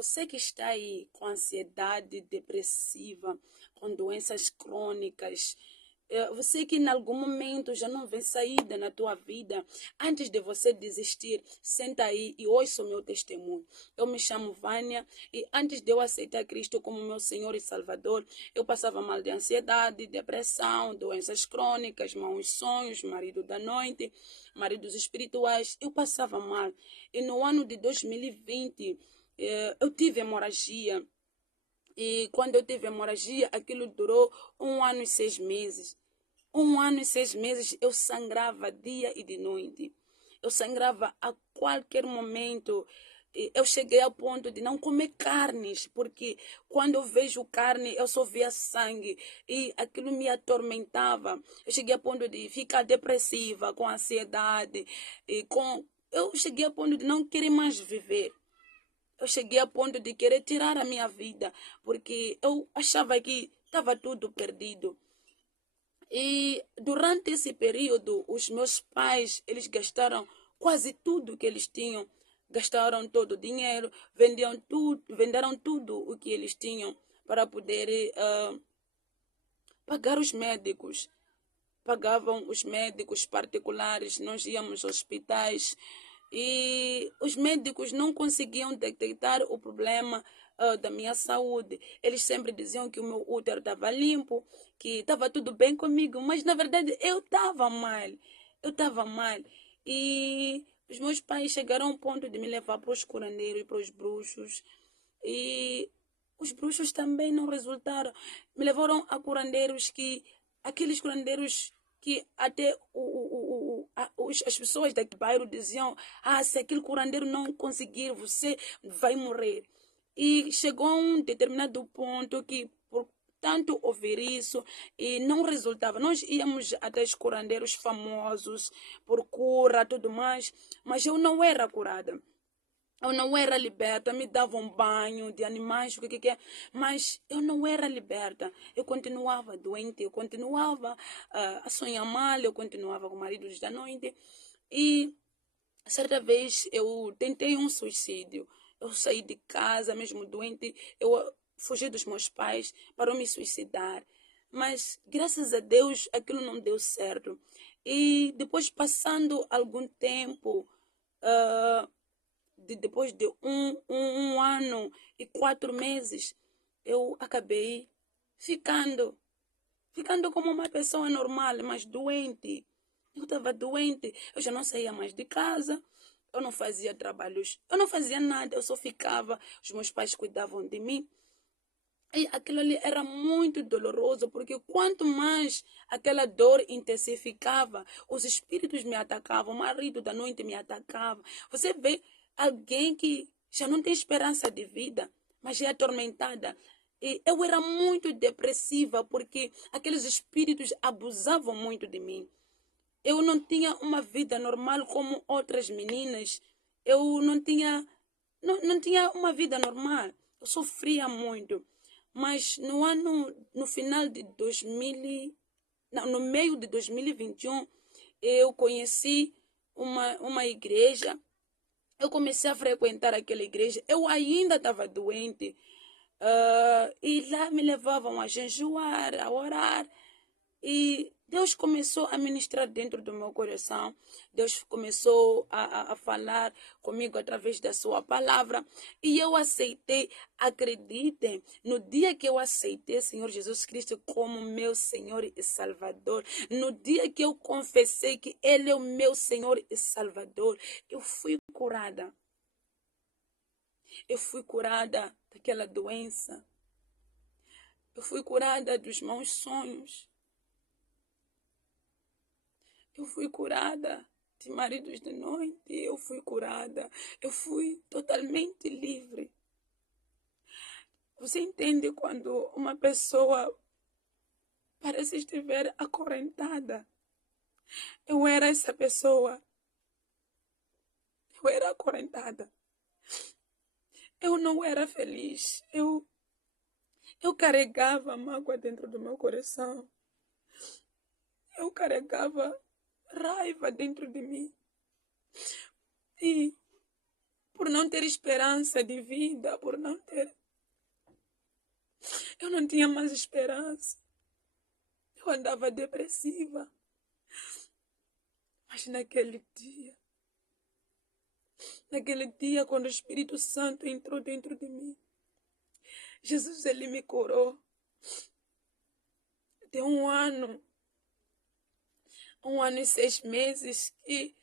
Você que está aí com ansiedade depressiva, com doenças crônicas, você que em algum momento já não vê saída na tua vida, antes de você desistir, senta aí e ouça o meu testemunho. Eu me chamo Vânia e antes de eu aceitar Cristo como meu Senhor e Salvador, eu passava mal de ansiedade, depressão, doenças crônicas, maus sonhos, marido da noite, maridos espirituais. Eu passava mal. E no ano de 2020, eu tive hemorragia. E quando eu tive hemorragia, aquilo durou 1 ano e 6 meses. 1 ano e 6 meses eu sangrava dia e de noite. Eu sangrava a qualquer momento. E eu cheguei ao ponto de não comer carnes, porque quando eu vejo carne, eu só via sangue. E aquilo me atormentava. Eu cheguei ao ponto de ficar depressiva, com ansiedade. Eu cheguei ao ponto de não querer mais viver. Eu cheguei a ponto de querer tirar a minha vida, porque eu achava que estava tudo perdido. E durante esse período, os meus pais, eles gastaram quase tudo que eles tinham. Gastaram todo o dinheiro, venderam tudo o que eles tinham para poder pagar os médicos. Pagavam os médicos particulares, nós íamos aos hospitais e os médicos não conseguiam detectar o problema da minha saúde. Eles sempre diziam que o meu útero estava limpo, que estava tudo bem comigo, mas na verdade eu estava mal. Eu estava mal. E os meus pais chegaram ao ponto de me levar para os curandeiros e para os bruxos. E os bruxos também não resultaram. Me levaram a curandeiros aqueles curandeiros que até as pessoas daquele bairro diziam: se aquele curandeiro não conseguir, você vai morrer. E chegou a um determinado ponto que, por tanto ouvir isso, e não resultava. Nós íamos até os curandeiros famosos por cura, tudo mais, mas eu não era curada. Eu não era liberta, me davam banho de animais, o que é, mas eu não era liberta. Eu continuava doente, eu continuava a sonhar mal, eu continuava com maridos da noite. E certa vez eu tentei um suicídio. Eu saí de casa, mesmo doente, eu fugi dos meus pais para me suicidar. Mas graças a Deus aquilo não deu certo. E depois, passando algum tempo, ah, depois de um ano e 4 meses, eu acabei ficando, ficando como uma pessoa normal, mas doente. Eu estava doente, eu já não saía mais de casa, eu não fazia trabalhos, eu não fazia nada, eu só ficava, os meus pais cuidavam de mim. E aquilo ali era muito doloroso, porque quanto mais aquela dor intensificava, os espíritos me atacavam, o marido da noite me atacava. Você vê alguém que já não tem esperança de vida, mas é atormentada. E eu era muito depressiva, porque aqueles espíritos abusavam muito de mim. Eu não tinha uma vida normal como outras meninas. Eu não tinha uma vida normal. Eu sofria muito. Mas no final de 2000, não, no meio de 2021, eu conheci uma igreja. Eu comecei a frequentar aquela igreja. Eu ainda estava doente. E lá me levavam a jejuar, a orar. E Deus começou a ministrar dentro do meu coração. Deus começou a falar comigo através da sua palavra. E eu aceitei. Acreditem, no dia que eu aceitei Senhor Jesus Cristo como meu Senhor e Salvador, no dia que eu confessei que Ele é o meu Senhor e Salvador, eu fui curada. Eu fui curada daquela doença. Eu fui curada dos maus sonhos. Eu fui curada de maridos de noite. Eu fui curada. Eu fui totalmente livre. Você entende quando uma pessoa parece estiver acorrentada? Eu era essa pessoa. Eu era acorrentada. Eu não era feliz. Eu carregava mágoa dentro do meu coração. Eu carregava raiva dentro de mim. E por não ter esperança de vida, por não ter... Eu não tinha mais esperança. Eu andava depressiva. Mas naquele dia, quando o Espírito Santo entrou dentro de mim, Jesus, ele me curou. Tem um ano e 6 meses que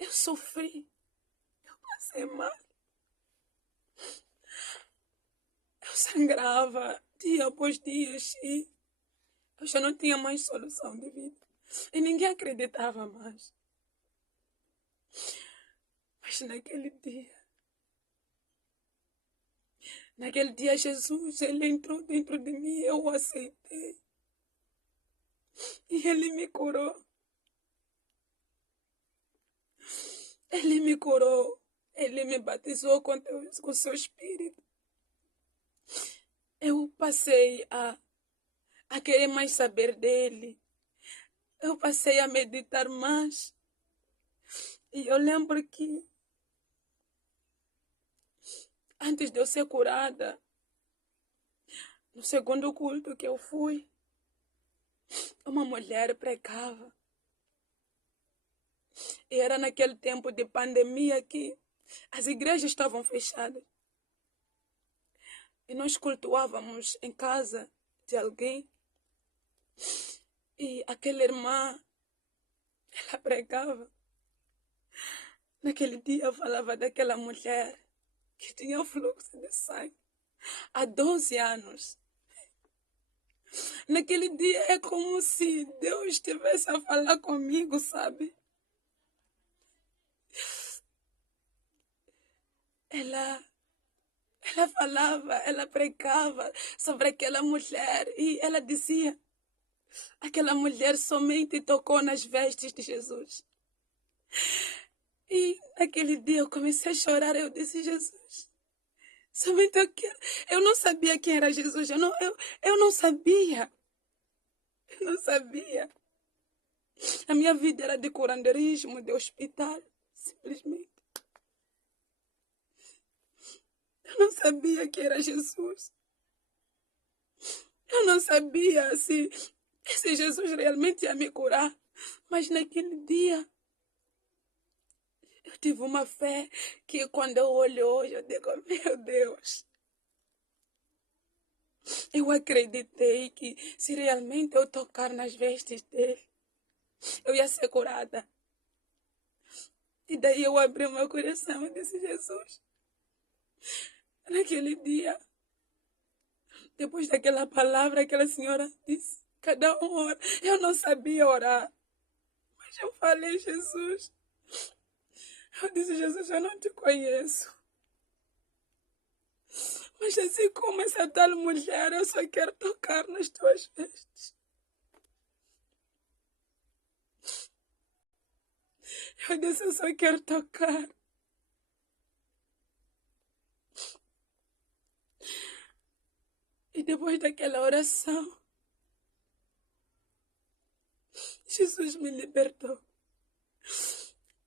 eu sofri. Eu passei mal. Eu sangrava dia após dia e eu já não tinha mais solução de vida. E ninguém acreditava mais. Mas naquele dia Jesus, ele entrou dentro de mim, eu o aceitei. E ele me curou. Ele me curou. Ele me batizou com seu Espírito. Eu passei a querer mais saber dele. Eu passei a meditar mais. E eu lembro que antes de eu ser curada, no segundo culto que eu fui, uma mulher pregava. E era naquele tempo de pandemia que as igrejas estavam fechadas. E nós cultuávamos em casa de alguém. E aquela irmã, ela pregava. Naquele dia eu falava daquela mulher que tinha fluxo de sangue há 12 anos. Naquele dia é como se Deus estivesse a falar comigo, sabe? Ela falava, ela pregava sobre aquela mulher e ela dizia, aquela mulher somente tocou nas vestes de Jesus. E naquele dia eu comecei a chorar, eu disse, Jesus, somente eu quero. Eu não sabia quem era Jesus, eu não sabia. Eu não sabia. A minha vida era de curanderismo, de hospital, simplesmente. Eu não sabia que era Jesus. Eu não sabia se Jesus realmente ia me curar. Mas naquele dia, eu tive uma fé que quando eu olho hoje, eu digo, meu Deus. Eu acreditei que se realmente eu tocar nas vestes dele, eu ia ser curada. E daí eu abri meu coração e disse, Jesus, naquele dia, depois daquela palavra, aquela senhora disse, cada um ora. Eu não sabia orar. Mas eu falei, Jesus. Eu disse, Jesus, eu não te conheço. Mas assim como essa tal mulher, eu só quero tocar nas tuas vestes. Eu disse, eu só quero tocar. E depois daquela oração, Jesus me libertou.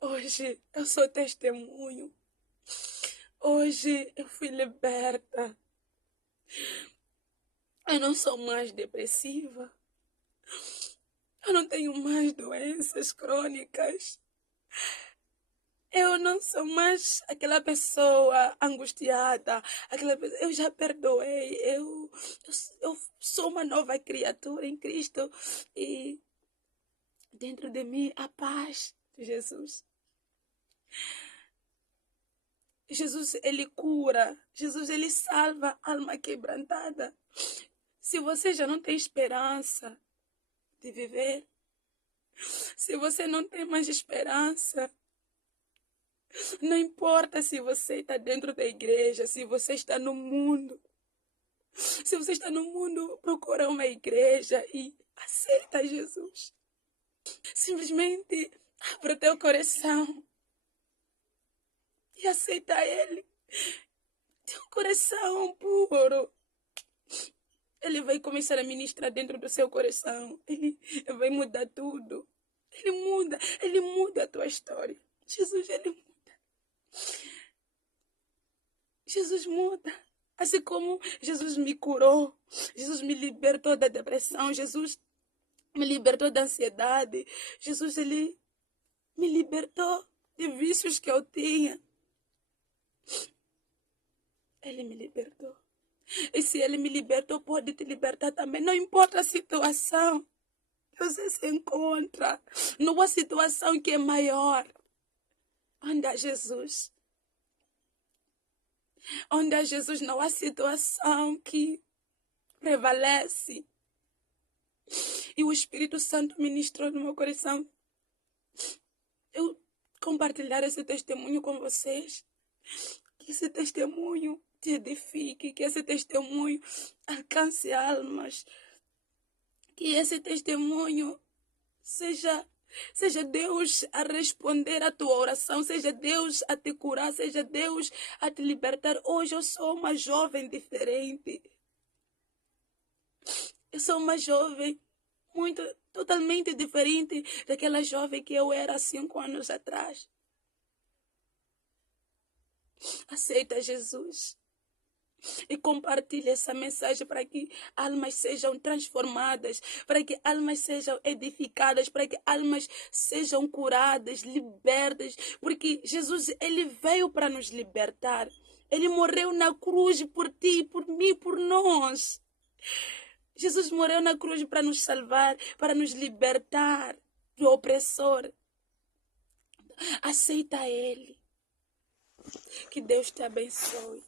Hoje eu sou testemunho. Hoje eu fui liberta. Eu não sou mais depressiva. Eu não tenho mais doenças crônicas. Eu não sou mais aquela pessoa angustiada. Eu já perdoei. Eu sou uma nova criatura em Cristo. E dentro de mim a paz de Jesus. Jesus, ele cura. Jesus, ele salva a alma quebrantada. Se você já não tem esperança de viver, se você não tem mais esperança, não importa se você está dentro da igreja, se você está no mundo. Se você está no mundo, procura uma igreja e aceita Jesus. Simplesmente abra o teu coração e aceita Ele. Tem um coração puro. Ele vai começar a ministrar dentro do seu coração. Ele vai mudar tudo. Ele muda a tua história. Jesus, ele muda. Jesus muda. Assim como Jesus me curou, Jesus me libertou da depressão, Jesus me libertou da ansiedade, Jesus, ele me libertou de vícios que eu tinha. Ele me libertou. E se ele me libertou, pode te libertar também. Não importa a situação que você se encontra, numa situação que é maior. Onde há Jesus. Onde há Jesus não há situação que prevalece. E o Espírito Santo ministrou no meu coração. Eu compartilhar esse testemunho com vocês. Que esse testemunho te edifique, que esse testemunho alcance almas, que esse testemunho seja Deus a responder a tua oração, seja Deus a te curar, seja Deus a te libertar. Hoje eu sou uma jovem diferente. Eu sou uma jovem totalmente diferente daquela jovem que eu era há 5 anos atrás. Aceita Jesus e compartilhe essa mensagem para que almas sejam transformadas, para que almas sejam edificadas, para que almas sejam curadas, libertas, porque Jesus, ele veio para nos libertar. Ele morreu na cruz por ti, por mim, por nós. Jesus morreu na cruz para nos salvar, para nos libertar do opressor. Aceita ele. Que Deus te abençoe.